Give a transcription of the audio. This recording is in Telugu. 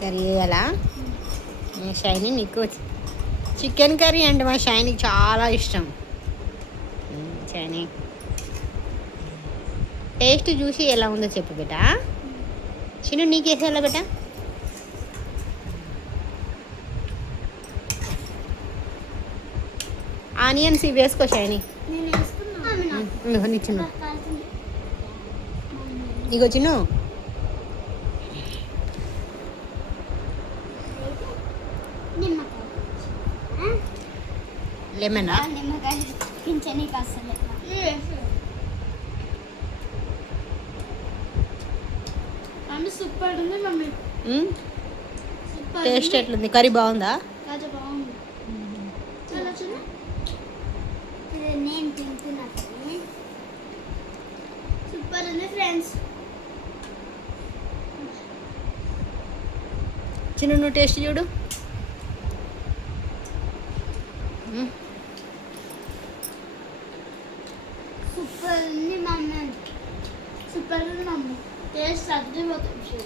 కర్రీ చేయాలా? షైనీ నీకు చికెన్ కర్రీ అంటే మా షైనీకి చాలా ఇష్టం. షైనీ టేస్ట్ చూసి ఎలా ఉందో చెప్పు బేట. చిన్ను నీకు వేసేయాలా బేట? ఆనియన్స్ ఇవి వేసుకో షైనీ. నీ చిన్ను ఇగో చిన్ను లెమనా? సూపర్ ఉంది మమ్మీ. టేస్ట్ ఎట్లుంది? కర్రీ బాగుందా? బాగుంది. నేను తింటున్నా. సూపర్ ఉంది ఫ్రెండ్స్. చిన్న నువ్వు టేస్ట్ చూడు. సూపర్ ఉంది మమ్మీ. సూపర్ ఉంది మమ్మీ. టేస్ట్ అద్దరిపోతుంది.